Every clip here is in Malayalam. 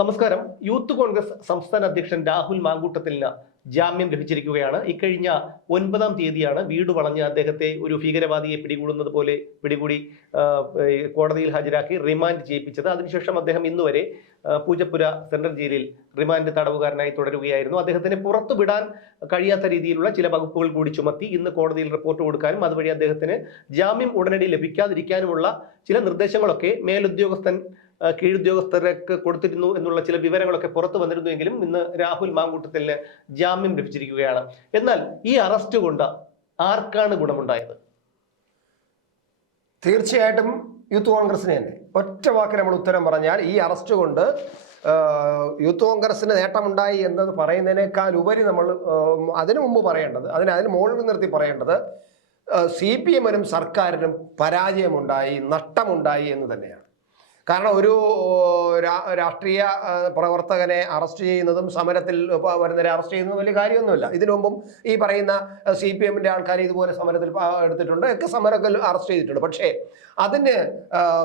നമസ്കാരം. യൂത്ത് കോൺഗ്രസ് സംസ്ഥാന അധ്യക്ഷൻ രാഹുൽ മാങ്കൂട്ടത്തിന് ജാമ്യം ലഭിച്ചിരിക്കുകയാണ്. ഇക്കഴിഞ്ഞ ഒൻപതാം തീയതിയാണ് വീട് വളഞ്ഞ് അദ്ദേഹത്തെ ഒരു ഭീകരവാദിയെ പിടികൂടുന്നത് പോലെ പിടികൂടി കോടതിയിൽ ഹാജരാക്കി റിമാൻഡ് ചെയ്യിപ്പിച്ചത്. അതിനുശേഷം അദ്ദേഹം ഇന്നുവരെ പൂജപ്പുര സെൻട്രൽ ജയിലിൽ റിമാൻഡ് തടവുകാരനായി തുടരുകയായിരുന്നു. അദ്ദേഹത്തിന് പുറത്തു വിടാൻ കഴിയാത്ത രീതിയിലുള്ള ചില വകുപ്പുകൾ കൂടി ചുമത്തി ഇന്ന് കോടതിയിൽ റിപ്പോർട്ട് കൊടുക്കാനും അതുവഴി അദ്ദേഹത്തിന് ജാമ്യം ഉടനടി ലഭിക്കാതിരിക്കാനുമുള്ള ചില നിർദ്ദേശങ്ങളൊക്കെ മേലുദ്യോഗസ്ഥൻ കീഴുദ്യോഗസ്ഥർക്ക് കൊടുത്തിരുന്നു എന്നുള്ള ചില വിവരങ്ങളൊക്കെ പുറത്തു വന്നിരുന്നുവെങ്കിലും ഇന്ന് രാഹുൽ മാങ്കൂട്ടത്തിന് ജാമ്യം ലഭിച്ചിരിക്കുകയാണ്. എന്നാൽ ഈ അറസ്റ്റ് കൊണ്ട് ആർക്കാണ് ഗുണമുണ്ടായത്? തീർച്ചയായിട്ടും യൂത്ത് കോൺഗ്രസിന് തന്നെ. ഒറ്റ വാക്കിൽ നമ്മൾ ഉത്തരം പറഞ്ഞാൽ ഈ അറസ്റ്റ് കൊണ്ട് യൂത്ത് കോൺഗ്രസിന് നേട്ടമുണ്ടായി എന്നത് പറയുന്നതിനേക്കാൾ ഉപരി നമ്മൾ അതിനു മുമ്പ് പറയേണ്ടത് അതിന് അതിന് മുകളിൽ നിർത്തി പറയേണ്ടത് സി പി എമ്മിനും സർക്കാരിനും പരാജയമുണ്ടായി നഷ്ടമുണ്ടായി എന്ന് തന്നെയാണ്. കാരണം ഒരു രാഷ്ട്രീയ പ്രവർത്തകനെ അറസ്റ്റ് ചെയ്യുന്നതും സമരത്തിൽ വരുന്നവരെ അറസ്റ്റ് ചെയ്യുന്നതും വലിയ കാര്യമൊന്നുമില്ല. ഇതിനു മുമ്പും ഈ പറയുന്ന സി പി എമ്മിന്റെ ആൾക്കാർ ഇതുപോലെ സമരത്തിൽ എടുത്തിട്ടുണ്ട്. ഒക്കെ സമരത്തിൽ അറസ്റ്റ് ചെയ്തിട്ടുണ്ട്. പക്ഷേ അതിന്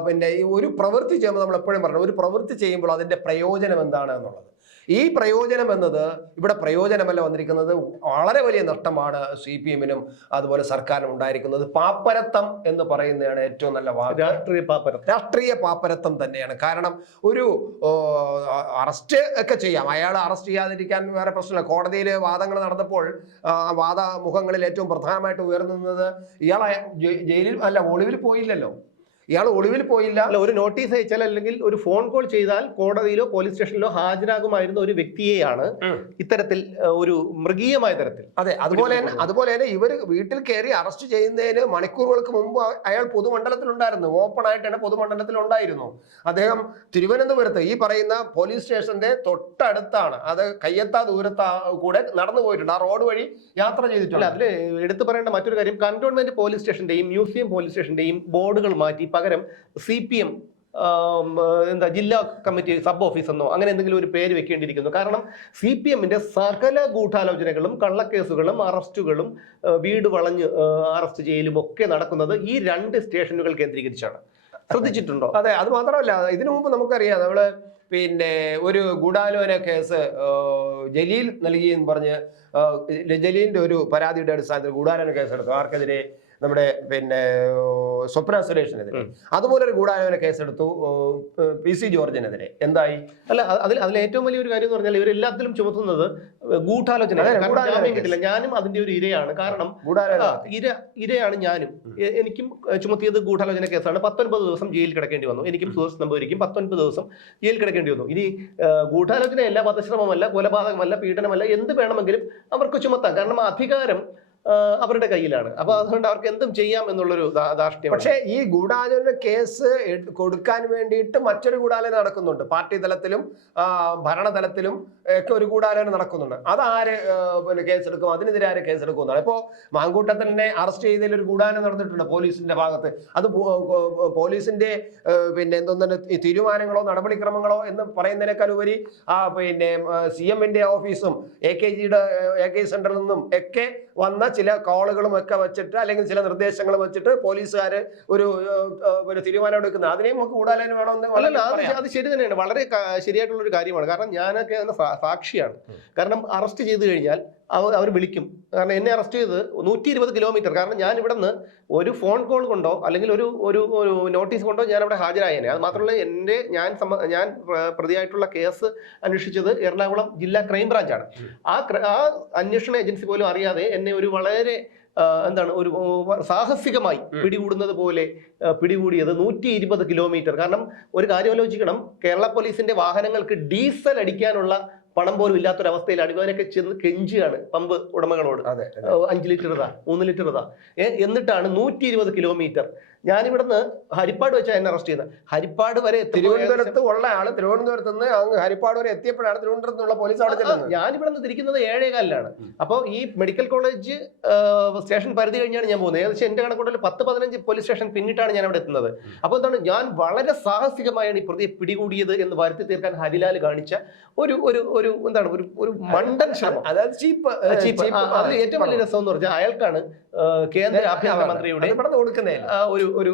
പിന്നെ ഒരു പ്രവൃത്തി ചെയ്യുമ്പോൾ നമ്മൾ എപ്പോഴും പറഞ്ഞു ഒരു പ്രവൃത്തി ചെയ്യുമ്പോൾ അതിന്റെ പ്രയോജനം എന്താണ് എന്നുള്ളത്? ഈ പ്രയോജനം എന്നത് ഇവിടെ പ്രയോജനമല്ല വന്നിരിക്കുന്നത്. വളരെ വലിയ നഷ്ടമാണ് സി പി എമ്മിനും അതുപോലെ സർക്കാരിനും ഉണ്ടായിരിക്കുന്നത്. പാപ്പരത്തം എന്ന് പറയുന്നതാണ് ഏറ്റവും നല്ല വാക്ക്. രാഷ്ട്രീയ പാപ്പരത്തം. രാഷ്ട്രീയ പാപ്പരത്വം തന്നെയാണ്. കാരണം ഒരു അറസ്റ്റ് ഒക്കെ ചെയ്യാം. അയാൾ അറസ്റ്റ് ചെയ്യാതിരിക്കാൻ വേറെ പ്രശ്നമില്ല. കോടതിയിൽ വാദങ്ങൾ നടന്നപ്പോൾ വാദമുഖങ്ങളിൽ ഏറ്റവും പ്രധാനമായിട്ട് ഉയർന്നുന്നത് ഇയാൾ അയ- ജയിലിൽ അല്ല ഒളിവിൽ പോയില്ലല്ലോ. ഇയാൾ ഒളിവിൽ പോയില്ല. അല്ല ഒരു നോട്ടീസ് അയച്ചാൽ അല്ലെങ്കിൽ ഒരു ഫോൺ കോൾ ചെയ്താൽ കോടതിയിലോ പോലീസ് സ്റ്റേഷനിലോ ഹാജരാകുമായിരുന്ന ഒരു വ്യക്തിയെയാണ് ഇത്തരത്തിൽ ഒരു മൃഗീയമായ തരത്തിൽ അതെ അതുപോലെ തന്നെ അതുപോലെ തന്നെ ഇവർ വീട്ടിൽ കയറി അറസ്റ്റ് ചെയ്യുന്നതിന് മണിക്കൂറുകൾക്ക് മുമ്പ് അയാൾ പൊതുമണ്ഡലത്തിലുണ്ടായിരുന്നു. ഓപ്പൺ ആയിട്ട് തന്നെ പൊതുമണ്ഡലത്തിൽ ഉണ്ടായിരുന്നു അദ്ദേഹം തിരുവനന്തപുരത്ത് ഈ പറയുന്ന പോലീസ് സ്റ്റേഷന്റെ തൊട്ടടുത്താണ്. അത് കയ്യെത്താ ദൂരത്താ കൂടെ നടന്നു പോയിട്ടുണ്ട്. ആ റോഡ് വഴി യാത്ര ചെയ്തിട്ടുണ്ട്. അതിൽ എടുത്തു പറയേണ്ട മറ്റൊരു കാര്യം കന്റോൺമെന്റ് പോലീസ് സ്റ്റേഷന്റെയും മ്യൂസിയം പോലീസ് സ്റ്റേഷന്റെയും ബോർഡുകൾ മാറ്റി പകരം സി പി എം എന്താ ജില്ലാ കമ്മിറ്റി സബ് ഓഫീസ് എന്നോ അങ്ങനെ എന്തെങ്കിലും ഒരു പേര് വെക്കേണ്ടിയിരിക്കുന്നു. കാരണം സി പി എമ്മിന്റെ സകല ഗൂഢാലോചനകളും കള്ളക്കേസുകളും അറസ്റ്റുകളും വീട് വളഞ്ഞ് അറസ്റ്റ് ചെയ്യലും ഒക്കെ നടക്കുന്നത് ഈ രണ്ട് സ്റ്റേഷനുകൾ കേന്ദ്രീകരിച്ചാണ്. ശ്രദ്ധിച്ചിട്ടുണ്ടോ? അതെ അത് മാത്രമല്ല ഇതിനു മുമ്പ് നമുക്കറിയാം നമ്മൾ പിന്നെ ഒരു ഗൂഢാലോചന കേസ് ജലീൽ നൽകിയെന്ന് പറഞ്ഞ് ജലീലിന്റെ ഒരു പരാതിയുടെ അടിസ്ഥാനത്തിൽ ഗൂഢാലോചന കേസ് എടുത്തു ആർക്കെതിരെ നമ്മുടെ പിന്നെ സ്വപ്ന സുരേഷിനെതിരെ. അതുപോലെ ഒരു ഗൂഢാലോചന കേസെടുത്തു പി സി ജോർജിനെതിരെ. എന്തായി? അല്ല അതിൽ അതിൽ ഏറ്റവും വലിയൊരു കാര്യം എന്ന് പറഞ്ഞാൽ ഇവരെല്ലാത്തിലും ചുമത്തുന്നത് ഗൂഢാലോചന. കിട്ടില്ല. ഞാനും അതിന്റെ ഒരു ഇരയാണ്. കാരണം ഇര ഇരയാണ് ഞാനും. എനിക്കും ചുമത്തിയത് ഗൂഢാലോചന കേസാണ്. പത്തൊൻപത് ദിവസം ജയിലിൽ കിടക്കേണ്ടി വന്നു. എനിക്കും സുഹൃത്ത് നമ്പൂരിക്കും പത്തൊൻപത് ദിവസം ജയിലിൽ കിടക്കേണ്ടി വന്നു. ഇനി ഗൂഢാലോചനയല്ല വധശ്രമമല്ല കൊലപാതകമല്ല പീഡനമല്ല എന്ത് വേണമെങ്കിലും അവർക്ക് ചുമത്താം. കാരണം അധികാരം അവരുടെ കയ്യിലാണ്. അപ്പൊ അതുകൊണ്ട് അവർക്ക് എന്തും ചെയ്യാം എന്നുള്ളൊരു ധാർഷ്ട്യം പക്ഷേ ഈ ഗൂഢാലോചന കേസ് കൊടുക്കാൻ വേണ്ടിയിട്ട് മറ്റൊരു ഗൂഢാലോചന നടക്കുന്നുണ്ട്. പാർട്ടി തലത്തിലും ഭരണതലത്തിലും ഒക്കെ ഒരു ഗൂഢാലോചന നടക്കുന്നുണ്ട്. അതാര് ആര് പിന്നെ കേസെടുക്കും? അതിനെതിരെ ആര് കേസെടുക്കും എന്നാണ് ഇപ്പോൾ മാങ്കൂട്ടത്തിനെ അറസ്റ്റ് ചെയ്തതിൽ ഒരു ഗൂഢാലോചന നടന്നിട്ടുണ്ട് പോലീസിന്റെ ഭാഗത്ത്. അത് പോലീസിന്റെ പിന്നെ എന്തോന്നെ തീരുമാനങ്ങളോ നടപടിക്രമങ്ങളോ എന്ന് പറയുന്നതിനേക്കാൾ ഉപരി ആ പിന്നെ സി എമ്മിന്റെ ഓഫീസും എ കെ ജിയുടെ എ കെ സെന്ററിൽ നിന്നും ഒക്കെ വന്ന ചില കോളുകളും ഒക്കെ വെച്ചിട്ട് അല്ലെങ്കിൽ ചില നിർദ്ദേശങ്ങളും വെച്ചിട്ട് പോലീസുകാർ ഒരു ഒരു തീരുമാനം എടുക്കുന്നത് അതിനെയും നമുക്ക് കൂടാലും വേണമെന്ന് അല്ല അത് അത് ശരി തന്നെയാണ്. വളരെ ശരിയായിട്ടുള്ള ഒരു കാര്യമാണ്. കാരണം ഞാനൊക്കെ അതിന് സാക്ഷിയാണ് കാരണം അറസ്റ്റ് ചെയ്ത് കഴിഞ്ഞാൽ അവർ അവർ വിളിക്കും. കാരണം എന്നെ അറസ്റ്റ് ചെയ്ത് നൂറ്റി ഇരുപത് കിലോമീറ്റർ കാരണം ഞാൻ ഇവിടെ നിന്ന് ഒരു ഫോൺ കോൾ കൊണ്ടോ അല്ലെങ്കിൽ ഒരു ഒരു ഒരു നോട്ടീസ് കൊണ്ടോ ഞാൻ അവിടെ ഹാജരായേനെ. അത് മാത്രമല്ല എന്റെ ഞാൻ ഞാൻ പ്രതിയായിട്ടുള്ള കേസ് അന്വേഷിച്ചത് എറണാകുളം ജില്ലാ ക്രൈംബ്രാഞ്ചാണ് ആ ആ അന്വേഷണ ഏജൻസി പോലും അറിയാതെ എന്നെ ഒരു വളരെ എന്താണ് ഒരു സാഹസികമായി പിടികൂടുന്നത് പോലെ പിടികൂടിയത് നൂറ്റി ഇരുപത് കിലോമീറ്റർ കാരണം ഒരു കാര്യം ആലോചിക്കണം. കേരള പോലീസിന്റെ വാഹനങ്ങൾക്ക് ഡീസൽ അടിക്കാനുള്ള പണം പോലും ഇല്ലാത്തൊരവസ്ഥയിലാണ്. ഇവരൊക്കെ ചെന്ന് കെഞ്ചിയാണ് പമ്പ് ഉടമകളോട്. അഞ്ച് ലിറ്റർ ഇതാ മൂന്ന് ലിറ്റർ ഇതാ. എന്നിട്ടാണ് നൂറ്റി ഇരുപത് കിലോമീറ്റർ. ഞാനിവിടുന്ന് ഹരിപ്പാട് വെച്ചാണ് എന്നെ അറസ്റ്റ് ചെയ്തത്. ഹരിപ്പാട് വരെ തിരുവനന്തപുരത്ത് ഉള്ള ആൾ തിരുവനന്തപുരത്ത് നിന്ന് അങ്ങ് ഹരിപ്പാട് വരെ എത്തിയപ്പോഴാണ് തിരുവനന്തപുരത്ത് നിന്നുള്ള പോലീസ് അവിടെ നിന്ന് തിരിക്കുന്നത് ഏഴേകാലിലാണ്. അപ്പോൾ ഈ മെഡിക്കൽ കോളേജ് സ്റ്റേഷൻ പരിധി കഴിഞ്ഞാണ് ഞാൻ പോകുന്നത്. ഏകദേശം എന്റെ കണക്കൂട്ടിൽ പത്ത് പതിനഞ്ച് പോലീസ് സ്റ്റേഷൻ പിന്നിട്ടാണ് ഞാൻ അവിടെ എത്തുന്നത് അപ്പോൾ എന്താണ് ഞാൻ വളരെ സാഹസികമായാണ് ഈ പ്രതിയെ പിടികൂടിയത് എന്ന് വരുത്തി തീർക്കാൻ ഹരിലാൽ കാണിച്ച ഒരു ഒരു ഒരു എന്താണ് ഒരു ഒരു മണ്ടൻ ശ്രമം. അതായത് ചീപ്പ് ചീപ്പ്. അതിൽ ഏറ്റവും വലിയ രസം എന്ന് പറഞ്ഞാൽ അയാൾക്കാണ് കേന്ദ്ര ആഭ്യന്തര മന്ത്രിയുടെ ഒരു ഒരു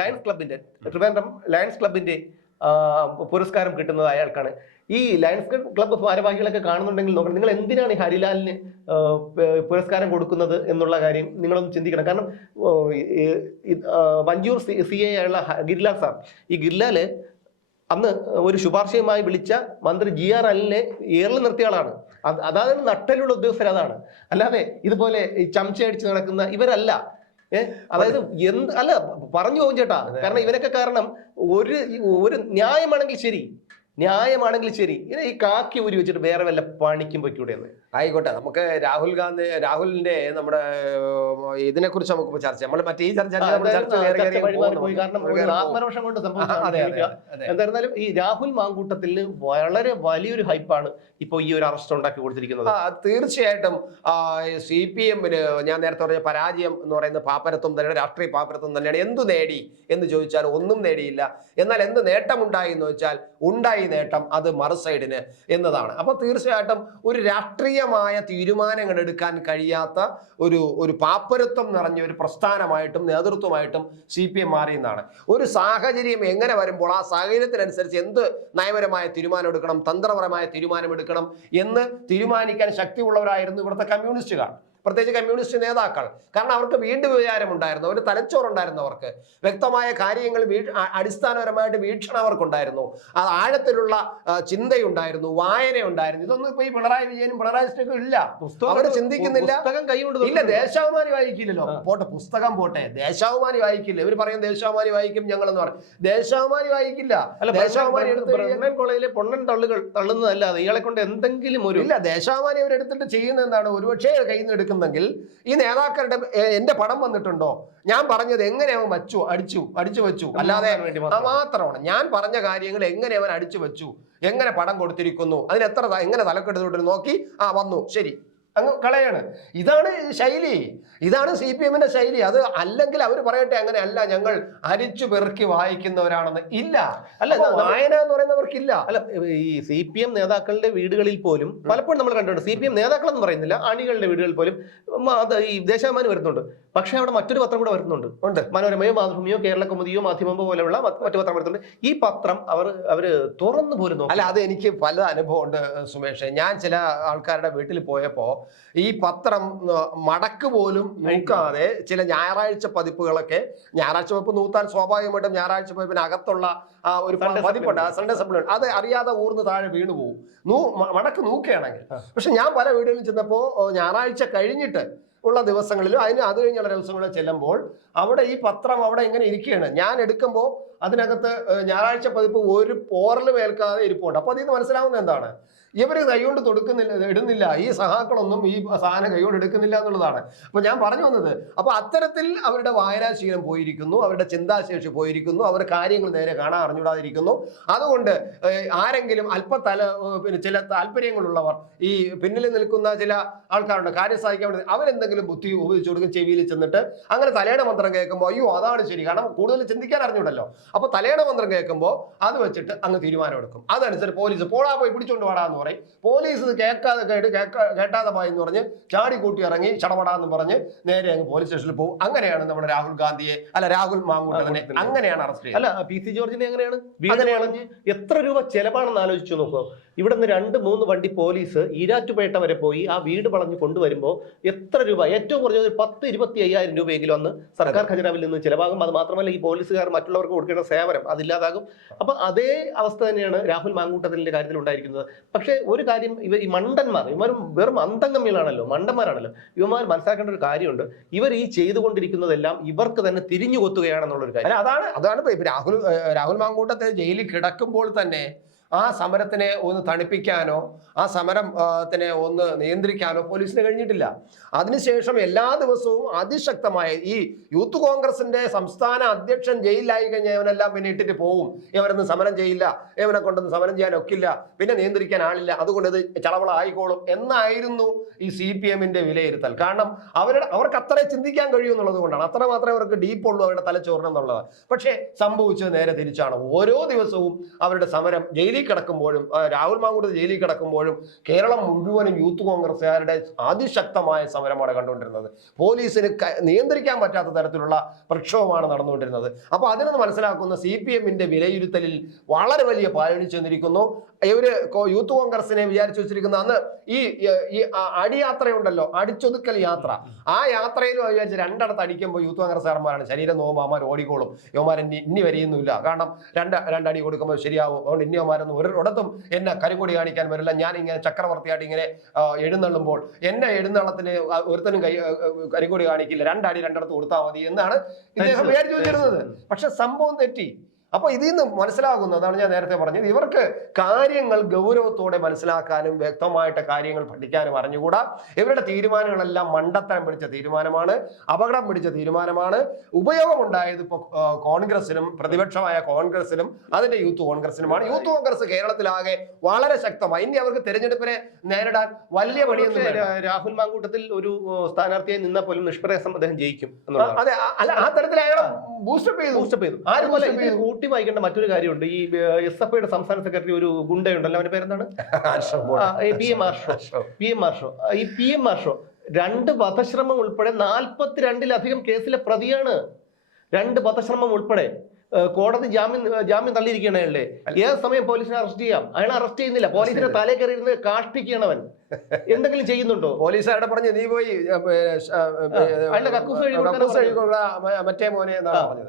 ലയൺസ് ക്ലബിന്റെ ട്രിവാൻഡ്രം ലയൺസ് ക്ലബിന്റെ പുരസ്കാരം കിട്ടുന്നത് അയാൾക്കാണ്. ഈ ലയൺസ് ക്ലബ്ബ് ഭാരവാഹികളൊക്കെ കാണുന്നുണ്ടെങ്കിൽ നോക്കണം. നിങ്ങൾ എന്തിനാണ് ഈ ഹരിലാലിന് പുരസ്കാരം കൊടുക്കുന്നത് എന്നുള്ള കാര്യം നിങ്ങളൊന്ന് ചിന്തിക്കണം. കാരണം വഞ്ചൂർ സി എ ആയുള്ള ഗിർലാൽ സാർ ഈ ഗിരിലാൽ അന്ന് ഒരു ശുപാർശയുമായി വിളിച്ച മന്ത്രി ജി ആർ അലിനെ ഏറിൽ നിർത്തിയ ആളാണ്. അത് അതാണ് നട്ടലുള്ള ഉദ്യോഗസ്ഥർ അതാണ്. അല്ലാതെ ഇതുപോലെ ഈ ചമച്ചയടിച്ച് നടക്കുന്ന ഇവരല്ല. ഏഹ് അതായത് എന്ത് അല്ല പറഞ്ഞു പോകും ചേട്ടാ. കാരണം ഇവരൊക്കെ കാരണം ഒരു ഒരു ന്യായമാണെങ്കിൽ ശരി. ന്യായമാണെങ്കിൽ ശരി. ഇങ്ങനെ ഈ കാക്കി ഊരി വെച്ചിട്ട് വേറെ വല്ല പണിക്കും പൊയ്ക്കൂടെ ആയിക്കോട്ടെ നമുക്ക് രാഹുൽ ഗാന്ധി രാഹുലിന്റെ നമ്മുടെ ഇതിനെ കുറിച്ച് നമുക്ക് ചർച്ച നമ്മൾ മറ്റേ ഈ ചർച്ച. ആത്മരോഷം കൊണ്ട് എന്തായിരുന്നാലും ഈ രാഹുൽ മാങ്കൂട്ടത്തിൽ വളരെ വലിയൊരു ഹൈപ്പാണ് ഇപ്പൊ ഈ ഒരു അറസ്റ്റ് ഉണ്ടാക്കി കൊടുത്തിരിക്കുന്നത്. തീർച്ചയായിട്ടും സി പി എമ്മിന് ഞാൻ നേരത്തെ പറഞ്ഞ പരാജയം എന്ന് പറയുന്ന പാപ്പരത്വം തന്നെയാണ് രാഷ്ട്രീയ പാപ്പരത്വം തന്നെയാണ്. എന്തു നേടി എന്ന് ചോദിച്ചാൽ ഒന്നും നേടിയില്ല. എന്നാൽ എന്ത് നേട്ടമുണ്ടായി എന്ന് വെച്ചാൽ ഉണ്ടായി നേട്ടം അത് മറുസൈഡിന് എന്നതാണ്. അപ്പൊ തീർച്ചയായിട്ടും ഒരു രാഷ്ട്രീയമായ തീരുമാനങ്ങൾ എടുക്കാൻ കഴിയാത്ത ഒരു ഒരു പാപ്പരത്വം നിറഞ്ഞ ഒരു പ്രസ്ഥാനമായിട്ടും നേതൃത്വമായിട്ടും സി പി എം മാറിയെന്നാണ്. ഒരു സാഹചര്യം എങ്ങനെ വരുമ്പോൾ ആ സാഹചര്യത്തിനനുസരിച്ച് എന്ത് നയപരമായ തീരുമാനം എടുക്കണം തന്ത്രപരമായ തീരുമാനം എടുക്കണം എന്ന് തീരുമാനിക്കാൻ ശക്തിയുള്ളവരായിരുന്നു ഇവിടുത്തെ കമ്മ്യൂണിസ്റ്റുകാർ. പ്രത്യേകിച്ച് കമ്മ്യൂണിസ്റ്റ് നേതാക്കൾ. കാരണം അവർക്ക് വീണ്ടും വിചാരമുണ്ടായിരുന്നു ഒരു തലച്ചോറുണ്ടായിരുന്നു അവർക്ക്. വ്യക്തമായ കാര്യങ്ങൾ അടിസ്ഥാനപരമായിട്ട് വീക്ഷണം അവർക്കുണ്ടായിരുന്നു. അത് ആഴത്തിലുള്ള ചിന്തയുണ്ടായിരുന്നു വായന ഉണ്ടായിരുന്നു ഇതൊന്നും ഇപ്പൊ ഈ പിണറായി വിജയനും പിണറായി വിജയനും ഇല്ല. അവർ ചിന്തിക്കുന്നില്ല. പുസ്തകം കൈകൊണ്ട് ഇല്ല. ദേശാഭിമാനി വായിക്കില്ലല്ലോ. പോട്ടെ പുസ്തകം പോട്ടെ. ദേശാഭിമാനി വായിക്കില്ല. ഇവർ പറയും ദേശാഭിമാനി വായിക്കും ഞങ്ങൾ എന്ന് പറയും. ദേശാഭിമാനി വായിക്കില്ല. അല്ല ദേശാഭിമാനി എടുത്ത് കോളേജിലെ പൊണ്ണൻ തള്ളുകൾ തള്ളുന്നതല്ലാതെ ഇയാളെ കൊണ്ട് എന്തെങ്കിലും ഒരു ഇല്ല ദേശാഭിമാനി അവരെടുത്തിട്ട് ചെയ്യുന്ന എന്താണ്? ഒരുപക്ഷെ കയ്യിൽ നിന്ന് എടുക്കുന്നെങ്കിൽ ഈ നേതാക്കളുടെ എന്റെ പടം വന്നിട്ടുണ്ടോ? ഞാൻ പറഞ്ഞത് എങ്ങനെ അവൻ വച്ചു അടിച്ചു അടിച്ചു വെച്ചു. അല്ലാതെ മാത്രമാണ്. ഞാൻ പറഞ്ഞ കാര്യങ്ങൾ എങ്ങനെ അവൻ അടിച്ചു വെച്ചു എങ്ങനെ പടം കൊടുത്തിരിക്കുന്നു അതിന് എത്ര എങ്ങനെ തലക്കെടുത്തിട്ട് നോക്കി ആ വന്നു. ശരി. അങ്ങ് കളയാണ്. ഇതാണ് ശൈലി. ഇതാണ് സി പി എമ്മിന്റെ ശൈലി. അത് അല്ലെങ്കിൽ അവർ പറയട്ടെ അങ്ങനെ അല്ല ഞങ്ങൾ അരിച്ചു പെറുക്കി വായിക്കുന്നവരാണെന്ന് ഇല്ല. അല്ല, വായന എന്ന് പറയുന്നവർക്കില്ല. അല്ല ഈ സി പി എം നേതാക്കളുടെ വീടുകളിൽ പോലും പലപ്പോഴും നമ്മൾ കണ്ടിട്ടുണ്ട്. സി പി എം നേതാക്കളെന്ന് പറയുന്നില്ല അണികളുടെ വീടുകളിൽ പോലും. ഈ ദേശാഭിമാനി വരുന്നുണ്ട്. പക്ഷെ അവിടെ മറ്റൊരു പത്രം കൂടെ വരുന്നുണ്ട്. ഉണ്ട്. മനോരമയോ മാതൃഭൂമിയോ കേരള കൗമുദിയോ മാധ്യമമോ പോലെയുള്ള മറ്റ് പത്രം വരുന്നുണ്ട്. ഈ പത്രം അവർ അവർ തുറന്നു പോലും അല്ല അത് എനിക്ക് പല അനുഭവമുണ്ട് സുമേഷ്. ഞാൻ ചില ആൾക്കാരുടെ വീട്ടിൽ പോയപ്പോ ഈ പത്രം മടക്ക് പോലും നോക്കാതെ ചില ഞായറാഴ്ച പതിപ്പുകളൊക്കെ ഞായറാഴ്ച പതിപ്പ് നൂത്താൻ സ്വാഭാവികമായിട്ടും ഞായറാഴ്ച പതിപ്പിന് അകത്തുള്ള ആ ഒരു പതിപ്പുണ്ട്. സൺഡേ സപ്ലിമെന്റ് അത് അറിയാതെ ഊർന്ന് താഴെ വീണു പോകും നൂ മടക്ക് നോക്കുകയാണെങ്കിൽ. പക്ഷെ ഞാൻ പല വീടുകളിൽ ചെന്നപ്പോ ഞായറാഴ്ച കഴിഞ്ഞിട്ട് ഉള്ള ദിവസങ്ങളിലും അതിന് അത് കഴിഞ്ഞുള്ള ദിവസങ്ങളിൽ ചെല്ലുമ്പോൾ അവിടെ ഈ പത്രം അവിടെ ഇങ്ങനെ ഇരിക്കുകയാണ്? ഞാൻ എടുക്കുമ്പോൾ അതിനകത്ത് ഞായറാഴ്ച പതിപ്പ് ഒരു പോറൽ മേൽക്കാതെ ഇരിപ്പുണ്ട്. അപ്പൊ അതിൽ നിന്ന് മനസ്സിലാവുന്നത് എന്താണ്? ഇവർ കൈകൊണ്ട് തൊടുക്കുന്നില്ല ഇടുന്നില്ല. ഈ സഹാക്കളൊന്നും ഈ സാധനം കൈകൊണ്ട് എടുക്കുന്നില്ല എന്നുള്ളതാണ്. അപ്പൊ ഞാൻ പറഞ്ഞു വന്നത് അപ്പൊ അത്തരത്തിൽ അവരുടെ വായനാശീലം പോയിരിക്കുന്നു അവരുടെ ചിന്താശേഷി പോയിരിക്കുന്നു അവർ കാര്യങ്ങൾ നേരെ കാണാൻ അറിഞ്ഞുകൂടാതിരിക്കുന്നു. അതുകൊണ്ട് ആരെങ്കിലും അല്പ തല പിന്നെ ചില താല്പര്യങ്ങളുള്ളവർ ഈ പിന്നിൽ നിൽക്കുന്ന ചില ആൾക്കാരുണ്ട് കാര്യം സാധിക്കാൻ വേണ്ടി അവരെന്തെങ്കിലും ബുദ്ധി ഉപയോഗിച്ച് കൊടുക്കും ചെവിയിൽ ചെന്നിട്ട് അങ്ങനെ തലയുടെ മന്ത്രം കേൾക്കുമ്പോൾ അയ്യോ അതാണ് ശരി കാരണം കൂടുതൽ ചിന്തിക്കാൻ അറിഞ്ഞൂടല്ലോ. അപ്പൊ തലയുടെ മന്ത്രം കേൾക്കുമ്പോൾ അത് വെച്ചിട്ട് അങ്ങ് തീരുമാനമെടുക്കും. അതനുസരിച്ച് പോലീസ് പോടാ പോയി പിടിച്ചുകൊണ്ട് വാടാ പറയും. പോലീസ് ഇത് കേൾക്കാതെ കേട്ട് കേൾക്കാ കേട്ടാതെ പോയി എന്ന് പറഞ്ഞ് ചാടി കൂട്ടി ഇറങ്ങി ചടപടാന്ന് പറഞ്ഞ് നേരെ അങ്ങ് പോലീസ് സ്റ്റേഷനിൽ പോകും. അങ്ങനെയാണ് നമ്മുടെ രാഹുൽ ഗാന്ധിയെ അല്ല രാഹുൽ മാങ്കൂട്ടത്തിനെ. അങ്ങനെയാണ് അറസ്റ്റ് ചെയ്യുന്നത് അല്ല പി സി ജോർജിനെ എങ്ങനെയാണ്? അങ്ങനെയാണ്. എത്ര രൂപ ചെലവാണെന്ന് ആലോചിച്ചു നോക്കൂ. ഇവിടെ നിന്ന് രണ്ട് മൂന്ന് വണ്ടി പോലീസ് ഈരാറ്റുപേട്ട വരെ പോയി ആ വീട് വളഞ്ഞ് കൊണ്ടുവരുമ്പോൾ എത്ര രൂപ? ഏറ്റവും കുറഞ്ഞത് ഒരു പത്ത് ഇരുപത്തി അയ്യായിരം രൂപയെങ്കിലും അന്ന് സർക്കാർ ഖജനാവിൽ നിന്ന് ചിലവാകും. അത് മാത്രമല്ല ഈ പോലീസുകാർ മറ്റുള്ളവർക്ക് കൊടുക്കേണ്ട സേവനം അതില്ലാതാകും. അപ്പൊ അതേ അവസ്ഥ തന്നെയാണ് രാഹുൽ മാങ്കൂട്ടത്തിന്റെ കാര്യത്തിൽ ഉണ്ടായിരിക്കുന്നത്. പക്ഷേ ഒരു കാര്യം ഇവർ ഈ മണ്ടന്മാർ ഇവരും വെറും അന്തംഗമ്മികളാണല്ലോ മണ്ടന്മാരാണല്ലോ. ഇവന്മാർ മനസ്സിലാക്കേണ്ട ഒരു കാര്യമുണ്ട്. ഇവർ ഈ ചെയ്തുകൊണ്ടിരിക്കുന്നതെല്ലാം ഇവർക്ക് തന്നെ തിരിഞ്ഞു കൊത്തുകയാണെന്നുള്ളൊരു കാര്യം അതാണ് അതാണ് രാഹുൽ രാഹുൽ മാങ്കൂട്ടത്തെ ജയിലിൽ കിടക്കുമ്പോൾ തന്നെ ആ സമരത്തിനെ ഒന്ന് തണുപ്പിക്കാനോ ആ സമരത്തിനെ ഒന്ന് നിയന്ത്രിക്കാനോ പോലീസിന് കഴിഞ്ഞിട്ടില്ല. അതിനുശേഷം എല്ലാ ദിവസവും അതിശക്തമായ ഈ യൂത്ത് കോൺഗ്രസിന്റെ സംസ്ഥാന അധ്യക്ഷൻ ജയിലിലായി കഴിഞ്ഞാൽ ഇവനെല്ലാം പിന്നെ ഇട്ടിട്ട് പോവും. ഇവരൊന്നും സമരം ചെയ്യില്ല. ഇവനെ കൊണ്ടൊന്നും സമരം ചെയ്യാൻ ഒക്കില്ല. പിന്നെ നിയന്ത്രിക്കാൻ ആളില്ല. അതുകൊണ്ട് ഇത് ചളവള ആയിക്കോളും എന്നായിരുന്നു ഈ സി പി എമ്മിന്റെ വിലയിരുത്തൽ. കാരണം അവരുടെ അവർക്ക് അത്ര ചിന്തിക്കാൻ കഴിയും എന്നുള്ളത് കൊണ്ടാണ്. അത്ര മാത്രമേ അവർക്ക് ഡീപ്പ് ഉള്ളൂ അവരുടെ തലച്ചോറിനെന്നുള്ളത്. പക്ഷേ സംഭവിച്ചത് നേരെ തിരിച്ചാണ്. ഓരോ ദിവസവും അവരുടെ സമരം ജയിലിൽ ജയിലിൽ കിടക്കുമ്പോഴും രാഹുൽ മാങ്കൂട്ടത്തിൽ ജയിലിൽ കിടക്കുമ്പോഴും കേരളം മുഴുവനും യൂത്ത് കോൺഗ്രസ്സുകാരുടെ അതിശക്തമായ സമരമാണ് കണ്ടുകൊണ്ടിരുന്നത്. പോലീസിന് നിയന്ത്രിക്കാൻ പറ്റാത്ത തരത്തിലുള്ള പ്രക്ഷോഭമാണ് നടന്നുകൊണ്ടിരുന്നത്. അപ്പോൾ അതിനെന്ന് മനസ്സിലാക്കുന്ന സി പി എമ്മിന്റെ വിലയിരുത്തലിൽ വളരെ വലിയ പാഴണി ചെന്നിരിക്കുന്നു. ഇവർ യൂത്ത് കോൺഗ്രസിനെ വിചാരിച്ചു വെച്ചിരിക്കുന്ന അന്ന് ഈ ഈ അടിയാത്രയുണ്ടല്ലോ അടിച്ചൊതുക്കൽ യാത്ര. ആ യാത്രയിലും വിചാരിച്ച് രണ്ടിടത്ത് അടിക്കുമ്പോൾ യൂത്ത് കോൺഗ്രസ്സുകാരന്മാരാണ് ശരീരം നോക്കുമ്പോൾ അവന്മാർ ഓടിക്കോളും. യോമാരൻ ഇനി വരിയൊന്നുമില്ല. കാരണം രണ്ട് രണ്ടടി കൊടുക്കുമ്പോൾ ശരിയാവും. അതുകൊണ്ട് ഇനി യുവമാരൊന്നും ഒരിടത്തും എന്നെ കരിങ്കൊടി കാണിക്കാൻ വരില്ല. ഞാൻ ഇങ്ങനെ ചക്രവർത്തിയായിട്ട് ഇങ്ങനെ എഴുന്നള്ളുമ്പോൾ എന്നെ എഴുന്നള്ളത്തിന് ഒരുത്തനും കൈ ആ, കാണിക്കില്ല. രണ്ടടി രണ്ടിടത്ത് കൊടുത്താൽ മതി എന്നാണ് ഇദ്ദേഹം വിചാരിച്ചു വെച്ചിരുന്നത്. പക്ഷെ സംഭവം തെറ്റി. അപ്പൊ ഇതിൽ നിന്ന് മനസ്സിലാകുന്നതാണ് ഞാൻ നേരത്തെ പറഞ്ഞത്. ഇവർക്ക് കാര്യങ്ങൾ ഗൗരവത്തോടെ മനസ്സിലാക്കാനും വ്യക്തമായിട്ട് കാര്യങ്ങൾ പഠിക്കാനും അറിഞ്ഞുകൂടാ. ഇവരുടെ തീരുമാനങ്ങളെല്ലാം മണ്ടത്തരം പിടിച്ച തീരുമാനമാണ് അപകടം പിടിച്ച തീരുമാനമാണ്. ഉപയോഗമുണ്ടായത് ഇപ്പോൾ കോൺഗ്രസിനും പ്രതിപക്ഷമായ കോൺഗ്രസിനും അതിന്റെ യൂത്ത് കോൺഗ്രസിനുമാണ്. യൂത്ത് കോൺഗ്രസ് കേരളത്തിലാകെ വളരെ ശക്തമായി. ഇനി അവർക്ക് തെരഞ്ഞെടുപ്പിനെ നേരിടാൻ വലിയ പണിയൊന്നും രാഹുൽ മാങ്കൂട്ടത്തിൽ ഒരു സ്ഥാനാർത്ഥിയെ സ്ഥാനാർത്ഥിയായി നിന്നാൽ പോലും നിഷ്പ്രയാസം അദ്ദേഹം ജയിക്കും അതെ ആ- അല്ല ആ തരത്തിൽ അയാൾ ബൂസ്റ്റപ്പ് ചെയ്തു. ബൂസ്റ്റപ്പ് ചെയ്തു. ആര് കൂട്ടി വായിക്കേണ്ട മറ്റൊരു കാര്യമുണ്ട്. ഈ എസ് എഫ് ഐയുടെ സംസ്ഥാന സെക്രട്ടറി ഒരു ഗുണ്ടയുണ്ടല്ലോ. അവന്റെ പേരെന്താണ്? P M Arsho P M Arsho ഈ പി എം ആർഷോ രണ്ട് വധശ്രമം ഉൾപ്പെടെ നാൽപ്പത്തിരണ്ടിലധികം കേസിലെ പ്രതിയാണ്. രണ്ട് വധശ്രമം ഉൾപ്പെടെ കോടതി ജാമ്യം ജാമ്യം തള്ളിയിരിക്കുകയാണ് അയാളുടെ ഏത് സമയം പോലീസിനെ അറസ്റ്റ് ചെയ്യാം? അയാൾ അറസ്റ്റ് ചെയ്യുന്നില്ല. പോലീസിനെ തലേ കയറി ഇരുന്ന് കാഷ്ടിക്കുകയാണ് അവൻ എന്തെങ്കിലും ചെയ്യുന്നുണ്ടോ? പോലീസുകാരുടെ പറഞ്ഞു നീ പോയി മറ്റേ മോനെ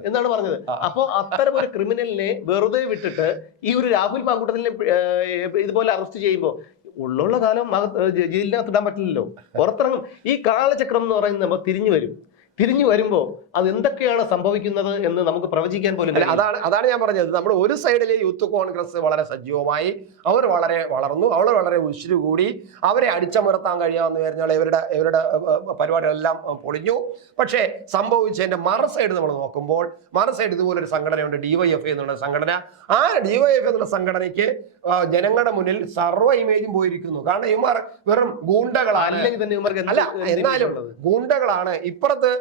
എന്നാണ് പറഞ്ഞത്. അപ്പോ അത്തരം ഒരു ക്രിമിനലിനെ വെറുതെ വിട്ടിട്ട് ഈ ഒരു രാഹുൽ മാങ്കൂട്ടത്തിനെ ഇതുപോലെ അറസ്റ്റ് ചെയ്യുമ്പോൾ ഉള്ളുള്ള കാലം ജയിലിനകത്ത് ഇടാൻ പറ്റില്ലല്ലോ. പുറത്തിറങ്ങും. ഈ കാലചക്രം എന്ന് പറയുന്നത് നമ്മൾ തിരിഞ്ഞു വരും. തിരിഞ്ഞു വരുമ്പോ അത് എന്തൊക്കെയാണ് സംഭവിക്കുന്നത് എന്ന് നമുക്ക് പ്രവചിക്കാൻ പോലും അതാണ് അതാണ് ഞാൻ പറഞ്ഞത്. നമ്മൾ ഒരു സൈഡിലെ യൂത്ത് കോൺഗ്രസ് വളരെ സജീവമായി. അവർ വളരെ വളർന്നു അവർ വളരെ ഉശിരു കൂടി. അവരെ അടിച്ചമർത്താൻ കഴിയാമെന്ന് പറഞ്ഞാൽ ഇവരുടെ ഇവരുടെ പരിപാടികളെല്ലാം പൊളിഞ്ഞു. പക്ഷേ സംഭവിച്ചതിന്റെ മറ സൈഡ് നമ്മൾ നോക്കുമ്പോൾ മറ സൈഡ് ഇതുപോലെ ഒരു സംഘടനയുണ്ട് ഡിവൈഎഫ് എന്നുള്ള സംഘടന. ആ ഡിവൈഎഫ് എന്നുള്ള സംഘടനയ്ക്ക് ജനങ്ങളുടെ മുന്നിൽ സർവ ഇമേജും പോയിരിക്കുന്നു. കാരണം ഇവർ വെറും ഗൂണ്ടകളാണ്. അല്ലെങ്കിൽ തന്നെ ഇവർക്ക് അല്ല എന്നാലും ഗൂണ്ടകളാണ്. ഇപ്പുറത്ത്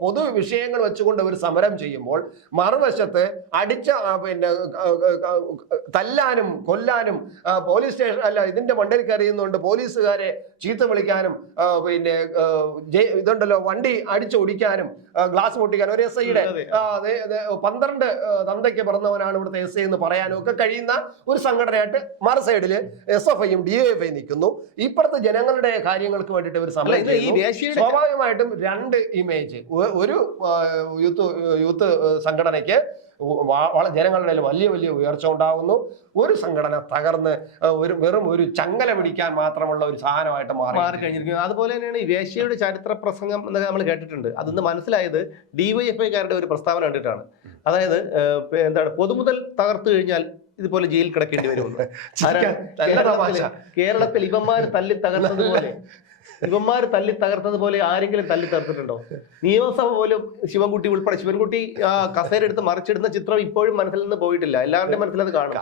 പൊതു വിഷയങ്ങൾ വെച്ചുകൊണ്ട് ഒരു സമരം ചെയ്യുമ്പോൾ മറുവശത്ത് അടിച്ച പിന്നെ തല്ലാനും കൊല്ലാനും പോലീസ് സ്റ്റേഷൻ അല്ല ഇതിന്റെ മണ്ടയിൽ കയറിയുന്നുണ്ട് പോലീസുകാരെ ചീത്ത വിളിക്കാനും പിന്നെ ഇതുണ്ടല്ലോ വണ്ടി അടിച്ചൊടിക്കാനും ഗ്ലാസ് പൊട്ടിക്കാനും ഒരു എസ് ഐയുടെ. പന്ത്രണ്ട് തന്തയ്ക്ക് പിറന്നവനാണ് ഇവിടുത്തെ എസ് ഐ എന്ന് പറയാനും ഒക്കെ കഴിയുന്ന ഒരു സംഘടനയായിട്ട് മറു സൈഡിൽ എസ് എഫ് ഐയും ഡി എഫ് ഐ നിൽക്കുന്നു ഇപ്പുറത്തെ ജനങ്ങളുടെ കാര്യങ്ങൾക്ക് വേണ്ടിയിട്ട് ഒരു സമയം. സ്വാഭാവികമായിട്ടും രണ്ട് ഇമേജ് ഒരു യൂത്ത് യൂത്ത് സംഘടനയ്ക്ക് ജനങ്ങളുടെ വലിയ വലിയ ഉയർച്ച ഉണ്ടാകുന്നു ഒരു സംഘടന തകർന്ന് ഒരു വെറും ഒരു ചങ്ങല പിടിക്കാൻ മാത്രമുള്ള ഒരു സാധനമായിട്ട് മാറി. മാറി കഴിഞ്ഞിരിക്കുന്നു അതുപോലെ തന്നെയാണ് ഈ വേശ്യയുടെ ചരിത്ര പ്രസംഗം എന്നൊക്കെ നമ്മൾ കേട്ടിട്ടുണ്ട്. അതൊന്ന് മനസ്സിലായത് ഡിവൈഎഫ്ഐക്കാരുടെ ഒരു പ്രസ്താവന കണ്ടിട്ടാണ്. അതായത് എന്താണ് പൊതുമുതൽ തകർത്തു കഴിഞ്ഞാൽ ഇതുപോലെ ജയിലിൽ കിടക്കേണ്ടി വരുമെന്ന്. കേരളത്തിൽ ഇവന്മാർ തല്ലി തകർത്തതുപോലെ ഇവന്മാർ തല്ലി തകർത്തതുപോലെ ആരെങ്കിലും തല്ലി തകർത്തിട്ടുണ്ടോ? നിയമസഭ പോലും ശിവൻകുട്ടി ഉൾപ്പെടെ ശിവൻകുട്ടി കസേര എടുത്ത് മറിച്ചിടുന്ന ചിത്രം ഇപ്പോഴും മനസ്സിൽ നിന്ന് പോയിട്ടില്ല. എല്ലാവരുടെയും മനസ്സിൽ അത് കാണും.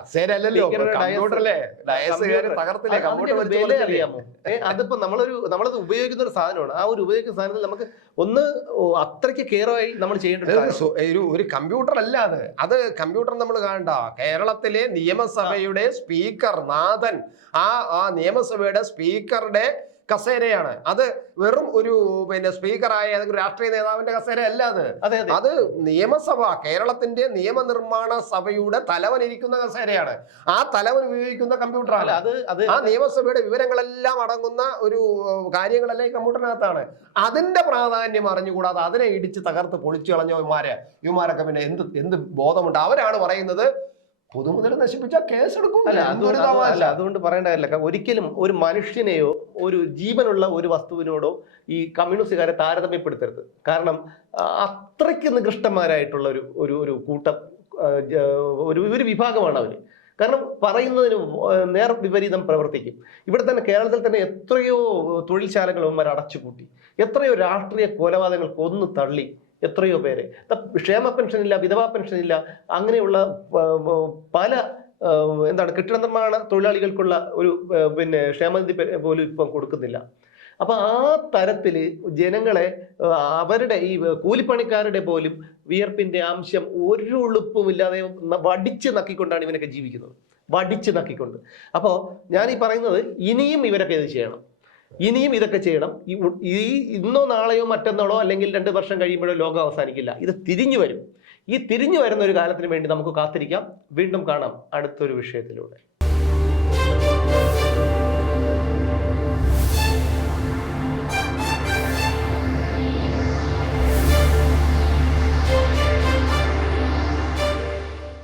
വില അറിയാമോ അതിപ്പോ നമ്മളൊരു നമ്മളത് ഉപയോഗിക്കുന്ന ഒരു സാധനമാണ്. ആ ഒരു ഉപയോഗിക്കുന്ന സാധനത്തിൽ നമുക്ക് ഒന്ന് അത്രയ്ക്ക് കെയറായി നമ്മൾ ചെയ്യേണ്ടത് ഒരു കമ്പ്യൂട്ടർ അല്ല അത്. അത് കമ്പ്യൂട്ടർ നമ്മൾ കാണണ്ട. കേരളത്തിലെ നിയമസഭയുടെ സ്പീക്കർ നാഥൻ ആ ആ നിയമസഭയുടെ സ്പീക്കറുടെ കസേരയാണ്. അത് വെറും ഒരു പിന്നെ സ്പീക്കറായ ഏതെങ്കിലും രാഷ്ട്രീയ നേതാവിന്റെ കസേര അല്ല അത് അതെ. നിയമസഭ കേരളത്തിന്റെ നിയമനിർമ്മാണ സഭയുടെ തലവൻ ഇരിക്കുന്ന കസേരയാണ്. ആ തലവൻ ഉപയോഗിക്കുന്ന അല്ല കമ്പ്യൂട്ടറാണ് അത് അത് ആ നിയമസഭയുടെ വിവരങ്ങളെല്ലാം അടങ്ങുന്ന ഒരു കാര്യങ്ങളല്ലേ കാര്യങ്ങളെല്ലാം ഈ കമ്പ്യൂട്ടറിനകത്താണ്. അതിന്റെ പ്രാധാന്യം അറിഞ്ഞുകൂടാതെ അതിനെ ഇടിച്ച് തകർത്ത് പൊളിച്ചു കളഞ്ഞ ഇവന്മാരെ ഇവന്മാരൊക്കെ പിന്നെ എന്ത് എന്ത് ബോധമുണ്ട്? അവരാണ് പറയുന്നത് പൊതുമുതൽ നശിപ്പിച്ച കേസെടുക്കും. അല്ല അതുകൊണ്ട് പറയേണ്ടതല്ല പറയേണ്ട കാര്യമില്ല. ഒരിക്കലും ഒരു മനുഷ്യനെയോ ഒരു ജീവനുള്ള ഒരു വസ്തുവിനോടോ ഈ കമ്മ്യൂണിസ്റ്റുകാരെ താരതമ്യപ്പെടുത്തരുത്. കാരണം അത്രയ്ക്ക് നികൃഷ്ടന്മാരായിട്ടുള്ള ഒരു ഒരു ഒരു കൂട്ടം ഒരു ഒരു വിഭാഗമാണ് അവർ. കാരണം പറയുന്നതിന് നേർ വിപരീതം പ്രവർത്തിക്കും. ഇവിടെ തന്നെ കേരളത്തിൽ തന്നെ എത്രയോ തൊഴിൽശാലകൾ അവന്മാർ അടച്ചുപൂട്ടി എത്രയോ രാഷ്ട്രീയ കൊലപാതകങ്ങൾ കൊന്നു തള്ളി. എത്രയോ പേരെ. ക്ഷേമ പെൻഷൻ ഇല്ല വിധവാ പെൻഷൻ ഇല്ല അങ്ങനെയുള്ള പല എന്താണ് കെട്ടിട നിർമ്മാണ തൊഴിലാളികൾക്കുള്ള ഒരു പിന്നെ ക്ഷേമനിധി പോലും ഇപ്പം കൊടുക്കുന്നില്ല. അപ്പൊ ആ തരത്തിൽ ജനങ്ങളെ അവരുടെ ഈ കൂലിപ്പണിക്കാരുടെ പോലും വിയർപ്പിന്റെ അംശം ഒരു ഉളുപ്പുമില്ലാതെ വടിച്ച് നക്കിക്കൊണ്ടാണ് ഇവനൊക്കെ ജീവിക്കുന്നത്. വടിച്ച് നക്കിക്കൊണ്ട്. അപ്പോൾ ഞാൻ ഈ പറയുന്നത് ഇനിയും ഇവരൊക്കെ ഇത് ചെയ്യണം. ഇനിയും ഇതൊക്കെ ചെയ്യണം. ഈ ഇന്നോ നാളെയോ മറ്റന്നാളോ അല്ലെങ്കിൽ രണ്ട് വർഷം കഴിയുമ്പോഴോ ലോകം അവസാനിക്കില്ല. ഇത് തിരിഞ്ഞു വരും. ഈ തിരിഞ്ഞു വരുന്ന ഒരു കാലത്തിന് വേണ്ടി നമുക്ക് കാത്തിരിക്കാം. വീണ്ടും കാണാം അടുത്തൊരു വിഷയത്തിലൂടെ.